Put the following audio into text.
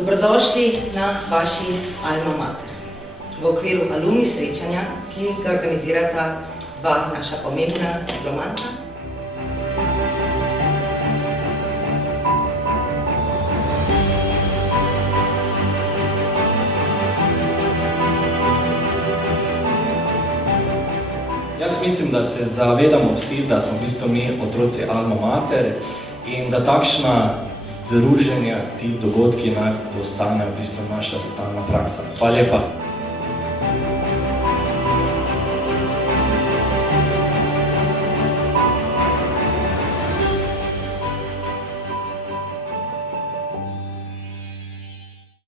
Dobrodošli na vaši Alma Mater v okviru alumni srečanja, ki ga organizirata dva naša pomembna diplomanta. Jaz mislim, da se zavedamo vsi, da smo v bistvu mi otroci Alma Mater in da takšna druženja, ti dogodki naj postanejo v bistvu naša stalna praksa. Hvala lepa.